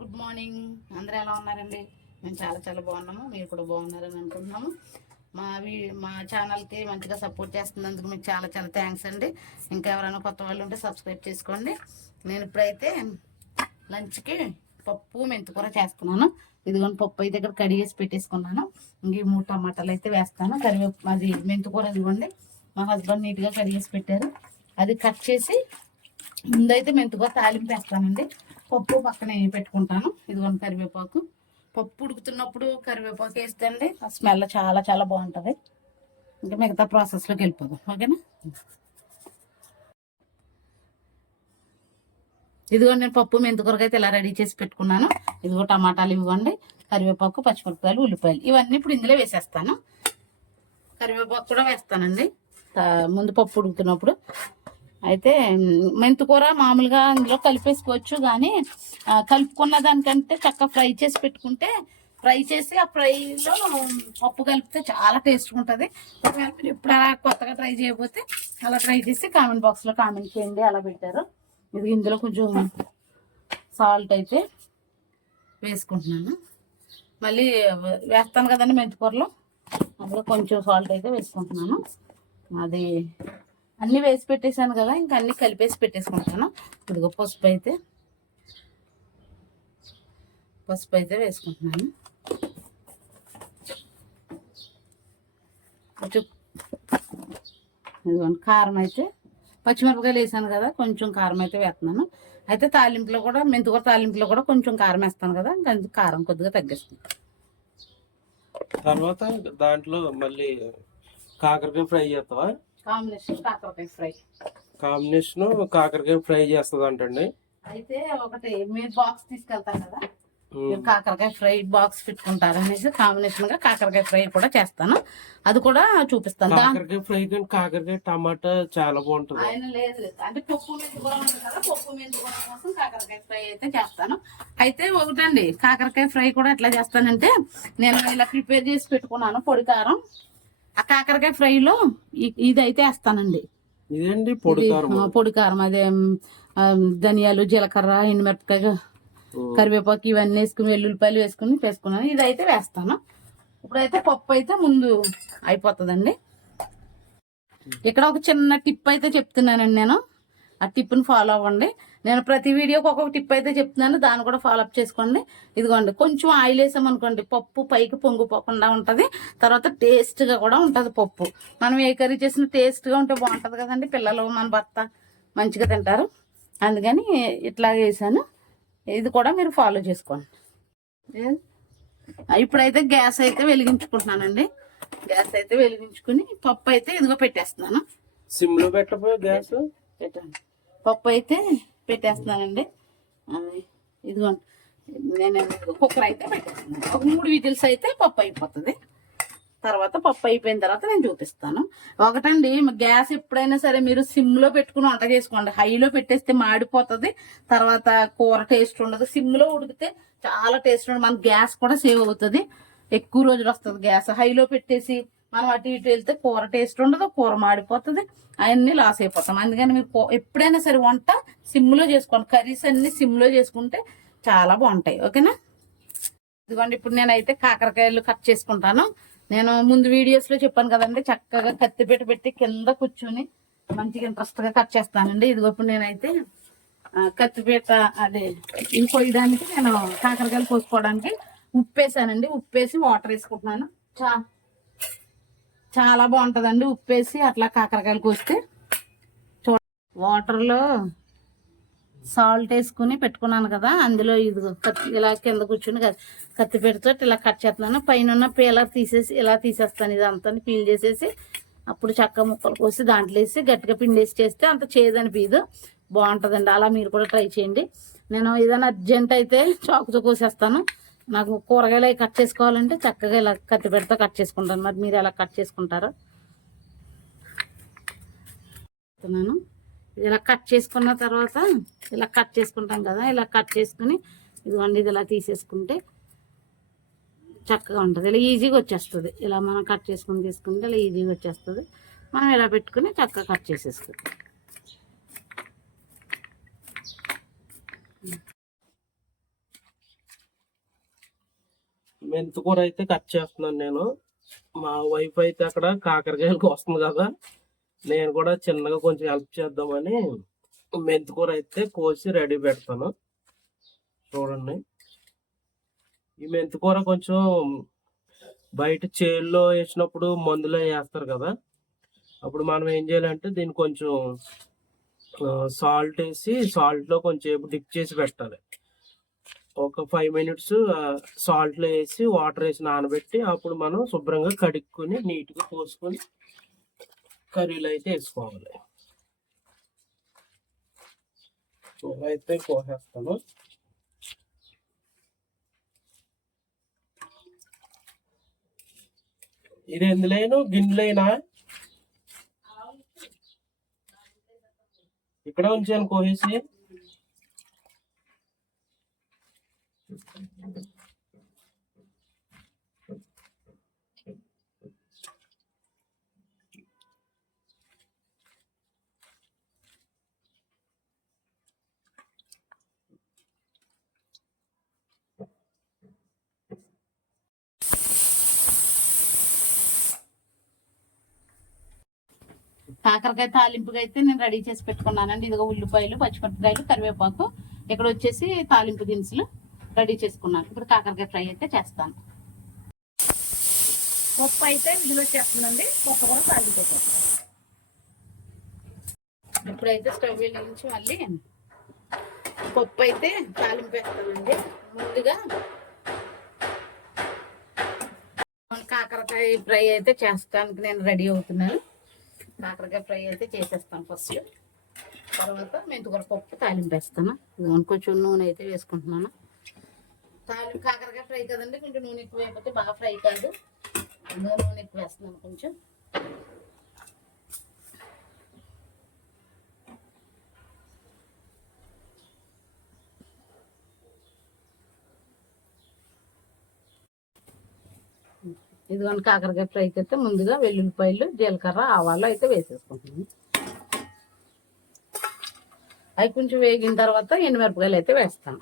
Good morning. అందరూ ఎలా ఉన్నారండి? మేము చాలా చాలా బాగున్నాము. మీరు కూడా బాగున్నారని అనుకుంటున్నాము. మా వీ మా ఛానల్కి మంచిగా సపోర్ట్ చేస్తున్నందుకు మీకు చాలా చాలా థ్యాంక్స్ అండి. ఇంకా ఎవరైనా కొత్త వాళ్ళు ఉంటే సబ్స్క్రైబ్ చేసుకోండి. నేను ఇప్పుడైతే లంచ్కి పప్పు మెంతికూర చేస్తున్నాను. ఇదిగోని పప్పు అయితే ఇక్కడ కడిగేసి పెట్టేసుకున్నాను. ఇంక ఈ మూడు టమాటాలు అయితే వేస్తాను. కరివేపు అది మెంతికూర ఇదిగోండి. మా హస్బెండ్ నీట్గా కడిగేసి పెట్టారు. అది కట్ చేసి ముందైతే మెంతుగా తాలింపు వేస్తానండి. పప్పు పక్కనే పెట్టుకుంటాను? ఇదిగోండి కరివేపాకు. పప్పు ఉడుకుతున్నప్పుడు కరివేపాకు వేస్తే అండి ఆ స్మెల్ చాలా చాలా బాగుంటుంది. ఇంకా మిగతా ప్రాసెస్లోకి వెళ్ళిపోదాం. ఓకేనా? ఇదిగోండి నేను పప్పు మెంతుకూరగా అయితే ఇలా రెడీ చేసి పెట్టుకున్నాను. ఇదిగో టమాటాలు ఇవ్వండి. కరివేపాకు పచ్చిమిరపకాయలు ఉల్లిపాయలు. ఇవన్నీ ఇప్పుడు ఇందులో వేసేస్తాను. కరివేపాకు కూడా వేస్తానండి. ముందు పప్పు ఉడుకుతున్నప్పుడు అయితే మ్, మెంతికూర మామూలుగా ఇందులో కలిపేసుకోవచ్చు. కానీ కలుపుకున్న దానికంటే చక్కగా ఫ్రై చేసి పెట్టుకుంటే ఫ్రై చేసి ఆ ఫ్రైలో పప్పు కలిపితే చాలా టేస్ట్గా ఉంటుంది. ఒకవేళ మీరు ఇప్పుడు అలా కొత్తగా ట్రై చేయకపోతే అలా ట్రై చేసి కామెంట్ బాక్స్లో కామెంట్ చేయండి. అలా పెట్టారు. ఇది ఇందులో కొంచెం సాల్ట్ అయితే వేసుకుంటున్నాను. మళ్ళీ వేస్తాను కదండి మెంతికూరలో అందులో కొంచెం సాల్ట్ అయితే వేసుకుంటున్నాను. అది అన్నీ వేసి పెట్టేశాను కదా ఇంకా అన్నీ కలిపేసి పెట్టేసుకుంటాను ఇదిగో పసుపు అయితే. పసుపు అయితే వేసుకుంటున్నాను. కొంచెం ఇదిగోండి కారం అయితే. పచ్చిమిరపకాయలు వేసాను కదా కొంచెం కారం అయితే వేస్తున్నాను. అయితే తాలింపులో కూడా మెంతికూర తాలింపులో కూడా కొంచెం కారం వేస్తాను కదా ఇంకా కారం కొద్దిగా తగ్గిస్తుంది. తర్వాత దాంట్లో మళ్ళీ కాకరకాయ ఫ్రై చేస్తావా? కాంబినేషన్ కాకరకాయ ఫ్రై. కాంబినేషన్ కాకరకాయ ఫ్రై చేస్తుంది అంటండి అయితే ఒకటి మీరు బాక్స్ తీసుకెళ్తారు కదా మీరు కాకరకాయ ఫ్రై బాక్స్ పెట్టుకుంటారు అనేసి కాంబినేషన్గా కాకరకాయ ఫ్రై కూడా చేస్తాను. అది కూడా చూపిస్తాను. కాకరకాయ ఫ్రై కానీ కాకరకాయ టమాటా చాలా బాగుంటుంది. ఆయన లేదు లేదు. అంటే పప్పు మెంతి కూర ఉంటుంది కదా పప్పు మెంతి కూర కోసం కాకరకాయ ఫ్రై అయితే చేస్తాను. అయితే ఒకటండి కాకరకాయ ఫ్రై కూడా ఎట్లా చేస్తానంటే నేను ఇలా ప్రిపేర్ చేసి పెట్టుకున్నాను పొడి కారం. ఆ కాకరకాయ ఫ్రైలో ఇ- ఇది అయితే వేస్తానండి. ఇదేంటి? పొడి కారం. అదే ధనియాలు జీలకర్ర ఎండుమిరపకాయ కరివేపాకు ఇవన్నీ వేసుకుని వెల్లుల్లిపాయలు వేసుకుని వేసుకున్నాను ఇదైతే వేస్తాను. ఇప్పుడైతే పప్పు అయితే ముందు అయిపోతుందండి. ఇక్కడ ఒక చిన్న టిప్ అయితే చెప్తున్నానండి నేను. ఆ టిప్ని ఫాలో అవ్వండి. నేను ప్రతి వీడియోకి ఒక్కొక్క టిప్ అయితే చెప్తున్నాను. దాన్ని కూడా ఫాలో అప్ చేసుకోండి. ఇదిగోండి కొంచెం ఆయిల్ వేసామనుకోండి పప్పు పైకి పొంగిపోకుండా ఉంటుంది. తర్వాత టేస్ట్గా కూడా ఉంటుంది పప్పు. మనం ఏ కర్రీ చేసిన టేస్ట్గా ఉంటే బాగుంటుంది కదండి. పిల్లలు మన భర్త మంచిగా తింటారు. అందుకని ఇట్లా వేసాను. ఇది కూడా మీరు ఫాలో చేసుకోండి. ఇప్పుడైతే గ్యాస్ అయితే వెలిగించుకుంటున్నానండి. గ్యాస్ అయితే వెలిగించుకుని పప్పు అయితే ఇదిగో పెట్టేస్తున్నాను. సిమ్లో పెట్టపోయి గ్యాస్? పెట్టండి పప్పు అయితే పెట్టేస్తున్నానండి. ఇదిగో ఇదిగోండి. నేను కుక్కర్ అయితే పెట్టేస్తున్నాను. ఒక మూడు విజిల్స్ అయితే పప్పు అయిపోతుంది. తర్వాత పప్పు అయిపోయిన తర్వాత నేను చూపిస్తాను. ఒకటండి గ్యాస్ ఎప్పుడైనా సరే మీరు సిమ్లో పెట్టుకుని వంట చేసుకోండి. హైలో పెట్టేస్తే మాడిపోతుంది. తర్వాత కూర టేస్ట్ ఉండదు. సిమ్లో ఉడికితే చాలా టేస్ట్ ఉండదు. మన గ్యాస్ కూడా సేవ్ అవుతుంది. ఎక్కువ రోజులు వస్తుంది గ్యాస్. హైలో పెట్టేసి మనం అటు ఇటు వెళ్తే కూర టేస్ట్ ఉండదు కూర మాడిపోతుంది. అవన్నీ లాస్ అయిపోతాం. అందుకని మీరు కూ- ఎప్పుడైనా సరే వంట సిమ్లో చేసుకోండి. కర్రీస్ అన్ని సిమ్లో చేసుకుంటే చాలా బాగుంటాయి. ఓకేనా? ఇదిగోండి ఇప్పుడు నేనైతే కాకరకాయలు కట్ చేసుకుంటాను. నేను ముందు వీడియోస్లో చెప్పాను కదండి చక్కగా కత్తిపీట పెట్టి కింద కూర్చుని మంచిగా ఇంట్రెస్ట్గా కట్ చేస్తానండి. ఇదిగో ఇప్పుడు నేనైతే కత్తిపీట అదే ఇవి కొయ్యడానికి నేను కాకరకాయలు కోసుకోవడానికి ఉప్పు వేసానండి ఉప్పు వేసి వాటర్ వేసుకుంటున్నాను. చా చాలా బాగుంటుందండి. ఉప్పు వేసి అట్లా కాకరకాయలు కోస్తే చూ వాటర్లో సాల్ట్ వేసుకుని పెట్టుకున్నాను కదా అందులో ఇది కత్తి ఇలా కింద కూర్చుని కత్తి- కత్తిపీటతో ఇలా కట్ చేస్తున్నాను. పైన పీలర్ తీసేసి ఇలా తీసేస్తాను ఇదంతా పీల్ చేసేసి అప్పుడు చక్క ముక్కలు కోసి దాంట్లో వేసి గట్టిగా పిండేసి చేస్తే అంత చేదనిపించదు బాగుంటుందండి. అలా మీరు కూడా ట్రై చేయండి. నేను ఏదైనా అర్జెంట్ అయితే చాకుతో కోసేస్తాను. నాకు కూరగాయలు అవి కట్ చేసుకోవాలంటే చక్కగా ఇలా కత్తిపీటతో కట్ చేసుకుంటాను. మరి మీరు ఎలా కట్ చేసుకుంటారో ఇలా కట్ చేసుకున్న తర్వాత ఇలా కట్ చేసుకుంటాం కదా ఇలా కట్ చేసుకుని ఇదిగోండి ఇది ఇలా తీసేసుకుంటే చక్కగా ఉంటుంది. ఇలా ఈజీగా వచ్చేస్తుంది. ఇలా మనం కట్ చేసుకుని తీసుకుంటే ఇలా ఈజీగా వచ్చేస్తుంది. మనం ఇలా పెట్టుకుని చక్కగా కట్ చేసేసుకుంటాం మెంతికూర అయితే కట్ చేస్తున్నాను నేను. మా వైఫ్ అయితే అక్కడ కాకరకాయలకు వస్తుంది కదా నేను కూడా చిన్నగా కొంచెం హెల్ప్ చేద్దామని మెంతికూర అయితే కోసి రెడీ పెడతాను. చూడండి. ఈ మెంతికూర కొంచెం బయట చేల్లో వేసినప్పుడు మందులో వేస్తారు కదా అప్పుడు మనం ఏం చేయాలంటే దీన్ని కొంచెం సాల్ట్ వేసి సాల్ట్లో కొంచెం డిప్ చేసి పెట్టాలి. ఒక ఫైవ్ మినిట్స్ సాల్ట్లో వేసి వాటర్ వేసి నానబెట్టి అప్పుడు మనం శుభ్రంగా కడుక్కొని నీట్గా పోసుకొని కర్రీలో అయితే వేసుకోవాలి. అయితే కోసేస్తాను. ఇది ఎందులేను? గిన్నెలైనా? ఇక్కడ ఉంచాను కోసేసి. కాకరకాయ తాలింపుగా అయితే నేను రెడీ చేసి పెట్టుకున్నానండి. ఇదిగో ఉల్లిపాయలు పచ్చిమిరపకాయలు కరివేపాకు. ఇక్కడ వచ్చేసి తాలింపు దినుసులు. రెడీ చేసుకున్నాను. ఇప్పుడు కాకరకాయ ఫ్రై అయితే చేస్తాను. పప్పు అయితే ఇందులో చేస్తుందండి పప్పు కూడా అయిపోతుంది. ఇప్పుడైతే స్టవ్ వెలిగించి మళ్ళీ పప్పు అయితే తాలింపు వేస్తానండి ముందుగా కాకరకాయ ఫ్రై అయితే చేస్తానికి నేను రెడీ అవుతున్నాను. కాకరకాయ ఫ్రై అయితే చేసేస్తాను ఫస్ట్. తర్వాత మెంతికూర పప్పు తాలింపు వేస్తాను ఇదిగోండి కొంచెం నూనె అయితే వేసుకుంటున్నాను. తాలింపు కాకరకాయ ఫ్రై కదండి కొంచెం నూనె ఎక్కువ అయిపోతే బాగా ఫ్రై కాదు. అందులో నూనె ఎక్కువ వేస్తున్నాను కొంచెం. ఇదిగోండి కాకరకాయ ఫ్రైకి అయితే ముందుగా వెల్లుల్లిపాయలు జీలకర్ర ఆవాలు అయితే వేసేసుకుంటున్నాను. అవి కొంచెం వేగిన తర్వాత ఎండుమిరపకాయలు అయితే వేస్తాను.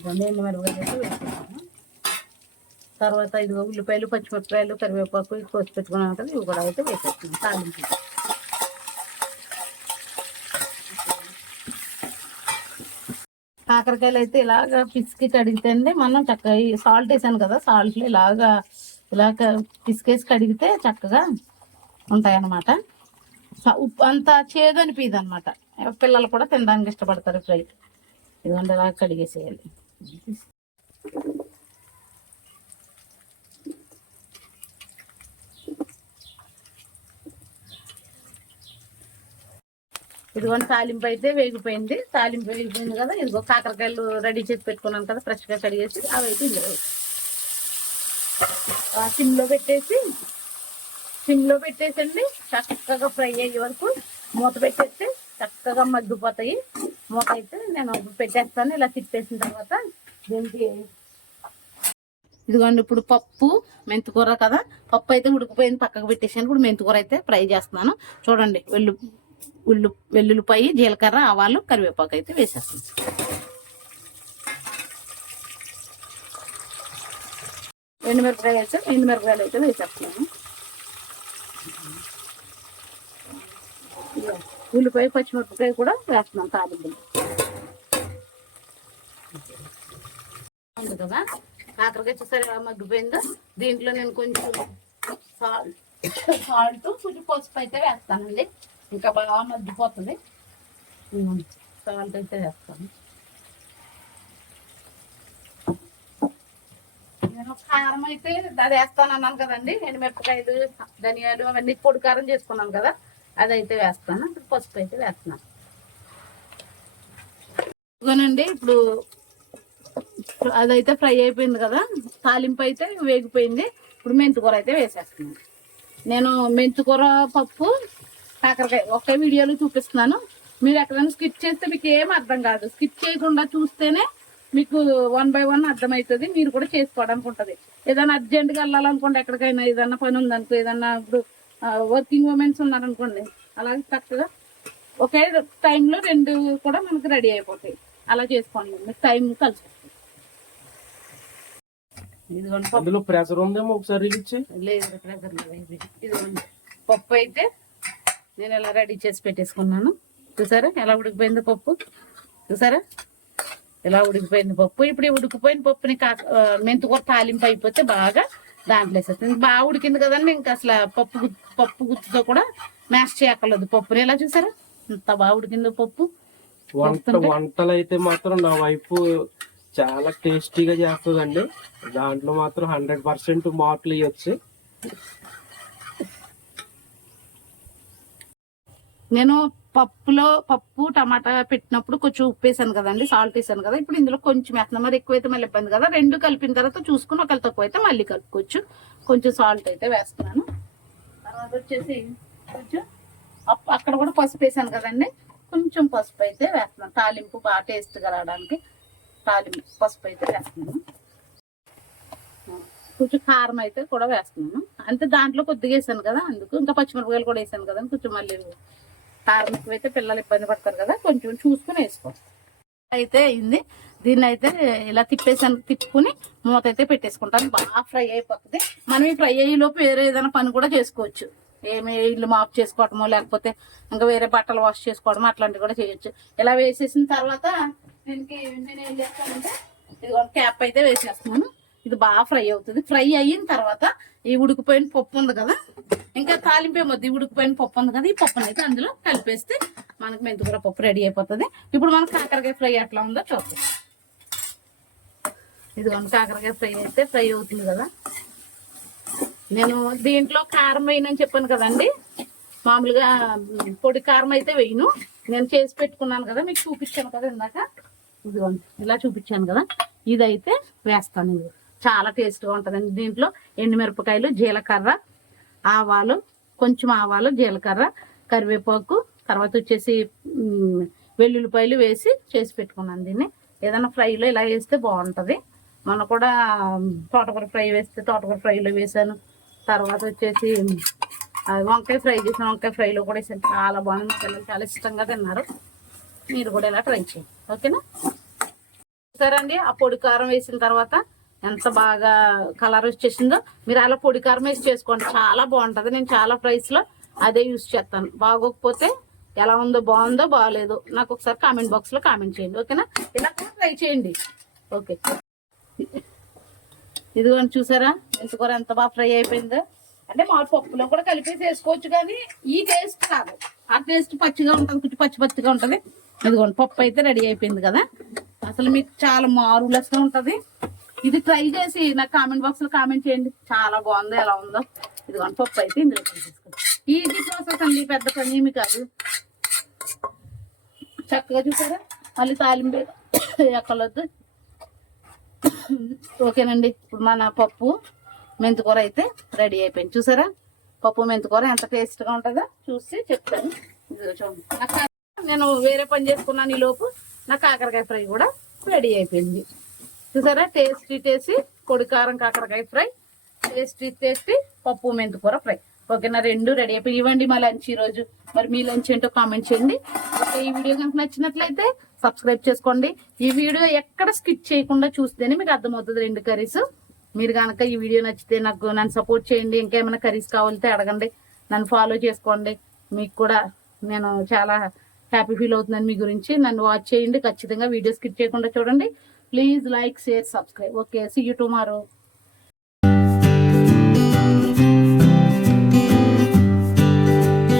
ఇదిగోండి ఎండుమిరపకాయలు అయితే వేసుకుంటాను తర్వాత ఇదిగో ఉల్లిపాయలు పచ్చిమిరపకాయలు కరివేపాకు ఇది కోసి పెట్టుకున్నాను కదా ఇవి కూడా అయితే వేసేస్తున్నాను తాలింపు. కాకరకాయలు అయితే ఇలాగా పిసికి కడిగితే మనం చక్కగా సాల్ట్ వేసాను కదా సాల్ట్లు ఇలాగా ఇలాగ పిసికేసి కడిగితే చక్కగా ఉంటాయి అన్నమాట ఉప్పు అంత చేదు అనిపించదు అనమాట పిల్లలు కూడా తినడానికి ఇష్టపడతారు ఫ్రై ఇదిగోండి ఇలా కడిగేసేయాలి. ఇదిగోండి తాలింపు అయితే వేగిపోయింది. తాలింపు వేగిపోయింది కదా ఇదిగో కాకరకాయలు రెడీ చేసి పెట్టుకున్నాను కదా ఫ్రెష్గా కడిగేసి అవి అయితే ఇందులో ఆ సిమ్లో పెట్టేసి సిమ్లో పెట్టేసండి. చక్కగా ఫ్రై అయ్యే వరకు మూత పెట్టేస్తే చక్కగా మగ్గిపోతాయి. మూత అయితే నేను పెట్టేస్తాను. ఇలా తిప్పేసిన తర్వాత దీనికి ఇదిగోండి ఇప్పుడు పప్పు మెంతికూర కదా. పప్పు అయితే ఉడికిపోయింది. పక్కకు పెట్టేసాను ఇప్పుడు మెంతికూర అయితే ఫ్రై చేస్తున్నాను. చూడండి వెల్లు ఉల్లు వెల్లుల్లిపాయ జీలకర్ర ఆవాలు కరివేపాకు అయితే వేసేస్తాను ఎండుమిరపకాయలు అయితే ఎండుమిరపకాయలు అయితే వేసేస్తున్నాను ఇదిగో ఉల్లిపాయ పచ్చిమిరపకాయ కూడా వేస్తున్నాం తాలింపులు. ఉంది కదా? కాకరకాయ చూసారు ఎలా మగ్గిపోయిందో? దీంట్లో నేను కొంచెం సాల్ట్ సాల్ట్ కొంచెం పసుపు అయితే వేస్తానండి. ఇంకా బాగా మగ్గిపోతుంది. సాల్ట్ అయితే వేస్తాను. నేను కారం అయితే అది వేస్తాను అన్నాను కదండి. ఎండుమిరపకాయలు ధనియాలు అవన్నీ పొడి కారం చేసుకున్నాను కదా. అది అయితే వేస్తాను ఇప్పుడు పసుపు అయితే వేస్తున్నాను. ఇదిగోనండి ఇప్పుడు అదైతే ఫ్రై అయిపోయింది కదా తాలింపు అయితే వేగిపోయింది. ఇప్పుడు మెంతికూర అయితే వేసేస్తున్నాను. నేను మెంతికూర పప్పు కాకరకాయ ఒకే వీడియోలో చూపిస్తున్నాను. మీరు ఎక్కడైనా స్కిప్ చేస్తే మీకు ఏం అర్థం కాదు. స్కిప్ చేయకుండా చూస్తేనే మీకు వన్ బై వన్ అర్థమవుతుంది. మీరు కూడా చేసుకోవడానికి ఉంటుంది. ఏదైనా అర్జెంట్గా వెళ్ళాలనుకోండి ఎక్కడికైనా ఏదైనా పని ఉందనుకో ఏదన్నా ఇప్పుడు వర్కింగ్ ఉమెన్స్ ఉన్నారనుకోండి అలాగే చక్కగా ఒకే టైంలో రెండు కూడా మనకి రెడీ అయిపోతాయి. అలా చేసుకోండి మీకు టైం కలిసి అందులో ప్రెషర్ ఉందేమో ఒకసారి లేదు ఇది. ఇదిగోండి పప్పు అయితే నేను ఎలా రెడీ చేసి పెట్టేసుకున్నాను. చూసారా ఎలా ఉడికిపోయింది పప్పు? చూసారా? ఎలా ఉడికిపోయింది పప్పు? ఇప్పుడు ఉడికిపోయిన పప్పుని కా మెంతికూర తాలింపు అయిపోతే బాగా దాంట్లో వేసేస్తుంది బాగా ఉడికింది కదండి ఇంకా అసలు పప్పు పప్పు గుత్తుతో కూడా మ్యాష్ చేయక్కర్లేదు. పప్పుని ఎలా చూసారా? ఇంత బాగా ఉడికిందో పప్పు. వంట వంటలు అయితే మాత్రం నా వైఫ్ చాలా టేస్టీగా చేస్తుందండి. దాంట్లో మాత్రం హండ్రెడ్ పర్సెంట్ మార్కులు ఇవ్వచ్చు నేను పప్పులో పప్పు టమాటా పెట్టినప్పుడు కొంచెం ఉప్పు వేసాను కదండి సాల్ట్ వేసాను కదా ఇప్పుడు ఇందులో కొంచెం వేస్తున్నాను. మరి ఎక్కువైతే మళ్ళీ ఇబ్బంది కదా రెండు కలిపిన తర్వాత చూసుకుని ఒకవేళ తక్కువ అయితే మళ్ళీ కలుపుకోవచ్చు. కొంచెం సాల్ట్ అయితే వేస్తున్నాను. తర్వాత వచ్చేసి కొంచెం అప్- అక్కడ కూడా పసుపు వేసాను కదండి కొంచెం పసుపు అయితే వేస్తున్నాను. తాలింపు బాగా టేస్ట్గా రావడానికి తాలింపు పసుపు అయితే వేస్తున్నాను. కొంచెం కారం అయితే కూడా వేస్తున్నాను. అంటే దాంట్లో కొద్దిగా వేసాను కదా అందుకు ఇంకా పచ్చిమిరపకాయలు కూడా వేసాను కదా కొంచెం మళ్ళీ కారం ఎక్కువ అయితే పిల్లలు ఇబ్బంది పడతారు కదా కొంచెం చూసుకుని వేసుకో. అయితే అయింది. దీన్ని అయితే ఇలా తిప్పేసాను తిప్పుకుని మూత అయితే పెట్టేసుకుంటాను బాగా ఫ్రై అయిపోతుంది. మనం ఈ ఫ్రై అయ్యేలోపు వేరే ఏదైనా పని కూడా చేసుకోవచ్చు. ఏమి ఇల్లు మాఫ్ చేసుకోవటమో లేకపోతే ఇంకా వేరే బట్టలు వాష్ చేసుకోవడం అట్లాంటివి కూడా చేయొచ్చు. ఇలా వేసేసిన తర్వాత దీనికి నేను ఏం చేస్తానంటే ఇదిగో క్యాప్ అయితే వేసేస్తున్నాను. ఇది బాగా ఫ్రై అవుతుంది. ఫ్రై అయిన తర్వాత ఈ ఉడికిపోయిన పప్పు ఉంది కదా? ఇంకా తాలింపే మొద్దు. ఈ ఉడికిపోయిన పప్పు ఉంది కదా? ఈ పప్పును అయితే అందులో కలిపేస్తే మనకు మెంతికూర పప్పు రెడీ అయిపోతుంది. ఇప్పుడు మనకు కాకరకాయ ఫ్రై ఎట్లా ఉందో చూద్దాం. ఇదిగోండి కాకరకాయ ఫ్రై అయితే ఫ్రై అవుతుంది కదా? నేను దీంట్లో కారం వేయనని చెప్పాను కదండి? మామూలుగా పొడి కారం అయితే వేయను. నేను చేసి పెట్టుకున్నాను కదా మీకు చూపించాను కదా ఇందాక? ఇదిగోండి ఇలా చూపించాను కదా? ఇదైతే వేస్తాను ఇది చాలా టేస్ట్గా ఉంటుందండి. దీంట్లో ఎండుమిరపకాయలు జీలకర్ర ఆవాలు కొంచెం ఆవాలు జీలకర్ర కరివేపాకు తర్వాత వచ్చేసి వెల్లుల్లిపాయలు వేసి చేసి పెట్టుకున్నాను దీన్ని. ఏదైనా ఫ్రైలో ఇలా వేస్తే బాగుంటుంది. మొన్న కూడా తోటకూర ఫ్రై వేస్తే తోటకూర ఫ్రైలో వేసాను. తర్వాత వచ్చేసి వంకాయ ఫ్రై చేసిన వంకాయ ఫ్రైలో కూడా వేసాను. చాలా బాగుంది. పిల్లలు చాలా ఇష్టంగా తిన్నారు. మీరు కూడా ఇలా ట్రై చేయండి. ఓకేనా? చూసారండి ఆ పొడి కారం వేసిన తర్వాత ఎంత బాగా కలర్ వచ్చేసిందో మీరు అలా పొడి కారం వేసి చేసుకోండి. చాలా బాగుంటుంది. నేను చాలా ప్రైస్లో అదే యూస్ చేస్తాను. బాగోకపోతే ఎలా ఉందో బాగుందో బాగలేదు నాకు ఒకసారి కామెంట్ బాక్స్లో కామెంట్ చేయండి. ఓకేనా ఇలా కూడా ట్రై చేయండి. ఓకే ఇదిగోండి చూసారా? మెంతికూర ఎంత బాగా ఫ్రై అయిపోయిందో. అంటే మా పప్పులో కూడా కలిపేసి వేసుకోవచ్చు కానీ ఈ టేస్ట్ కాదు. ఆ టేస్ట్ పచ్చిగా ఉంటుంది కొంచెం పచ్చి పచ్చిగా ఉంటుంది. ఇదిగోండి పప్పు అయితే రెడీ అయిపోయింది కదా. అసలు మీకు చాలా మారులస్గా ఉంటుంది. ఇది ట్రై చేసి నాకు కామెంట్ బాక్స్లో కామెంట్ చేయండి. చాలా బాగుంది ఎలా ఉందో. ఇది పప్పు అయితే ఇందులో తీసుకోండి ఈజీ ప్రాసెస్ అండి పెద్ద పని ఏమి కాదు. చక్కగా చూసారా? మళ్ళీ తాలింపు ఎక్కలొద్దు ఓకేనండి ఇప్పుడు మన పప్పు మెంతికూర అయితే రెడీ అయిపోయింది. చూసారా? పప్పు మెంతికూర ఎంత టేస్ట్గా ఉంటుందో చూసి చెప్తాను. ఇదిగో చూడండి. నేను వేరే పని చేసుకున్నాను ఈ లోపు. నా కాకరకాయ ఫ్రై కూడా రెడీ అయిపోయింది. చూసారా? Tasty tasty. పొడి కారం కాకరకాయ ఫ్రై. Tasty tasty. పప్పు మెంతికూర ఫ్రై. ఓకేనా? రెండు రెడీ అయిపోయి ఇవ్వండి మా లంచ్ ఈ రోజు మరి మీ లంచ్ ఏంటో కామెంట్ చేయండి. ఓకే ఈ వీడియో కనుక నచ్చినట్లయితే సబ్స్క్రైబ్ చేసుకోండి. ఈ వీడియో ఎక్కడ స్కిప్ చేయకుండా చూస్తేనే మీకు అర్థమవుతుంది రెండు కర్రీస్. మీరు కనుక ఈ వీడియో నచ్చితే నాకు నన్ను సపోర్ట్ చేయండి. ఇంకేమైనా కర్రీస్ కావాలితే అడగండి. నన్ను ఫాలో చేసుకోండి. మీకు కూడా నేను చాలా హ్యాపీ ఫీల్ అవుతున్నాను మీ గురించి. నన్ను వాచ్ చేయండి. ఖచ్చితంగా వీడియో స్కిప్ చేయకుండా చూడండి. Please like, share, subscribe. Okay, see you tomorrow.